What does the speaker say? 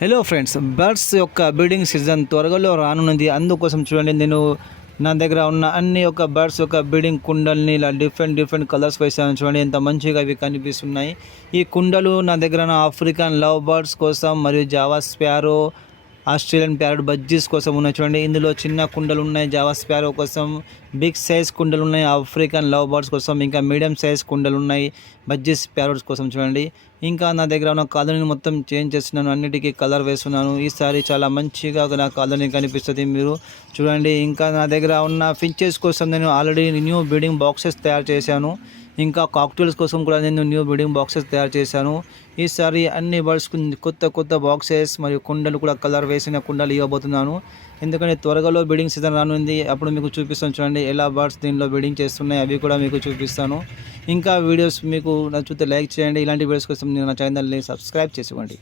Hello friends, birds యొక్క breeding season త్వరలో రానున్నది. అందుకోసం చూడండి, నేను నా దగ్గర ఉన్న అన్ని యొక్క బర్డ్స్ యొక్క బ్రీడింగ్ కుండల్ని ఇలా డిఫరెంట్ కలర్స్ వేసాను. చూడండి ఎంత మంచిగా ఇవి కనిపిస్తున్నాయి. ఈ కుండలు నా దగ్గర ఆఫ్రికన్ లవ్ బర్డ్స్ కోసం మరియు Java sparrow, Australian parrot bajjis కోసం ఉన్నాయి. చూడండి, ఇందులో చిన్న కుండలు ఉన్నాయి జావా స్పారో కోసం, బిగ్ సైజ్ కుండలు ఉన్నాయి ఆఫ్రికన్ లవ్ బర్డ్స్ కోసం, ఇంకా మీడియం సైజ్ కుండలు ఉన్నాయి బజ్జీస్ ప్యారెట్స్ కోసం. చూడండి, ఇంకా నా దగ్గర ఉన్న కాలనీ మొత్తం చేంజ్ చేస్తున్నాను, అన్నిటికీ కలర్ వేస్తున్నాను. ఈసారి చాలా మంచిగా నా కాలనీ కనిపిస్తుంది, మీరు చూడండి. ఇంకా నా దగ్గర ఉన్న ఫించెస్ కోసం నేను ఆల్రెడీ న్యూ బ్రీడింగ్ బాక్సెస్ తయారు చేశాను. ఇంకా కాక్టైల్స్ కోసం కూడా నేను న్యూ బ్రీడింగ్ బాక్సెస్ తయారు చేశాను. ఈసారి అన్ని బర్డ్స్కు కొత్త బాక్సెస్ మరియు కుండలు కూడా కలర్ వేసిన కుండలు ఇవ్వబోతున్నాను. ఎందుకంటే త్వరలో బ్రీడింగ్ సీజన్ రానుంది. అప్పుడు మీకు చూపిస్తాను. చూడండి ఎలా బర్డ్స్ దీనిలో బ్రీడింగ్ చేస్తున్నాయి, అవి కూడా మీకు చూపిస్తాను. ఇంకా వీడియోస్ మీకు నచ్చితే లైక్ చేయండి. ఇలాంటి వీడియోస్ కోసం నా ఛానల్ని సబ్స్క్రైబ్ చేసుకోండి.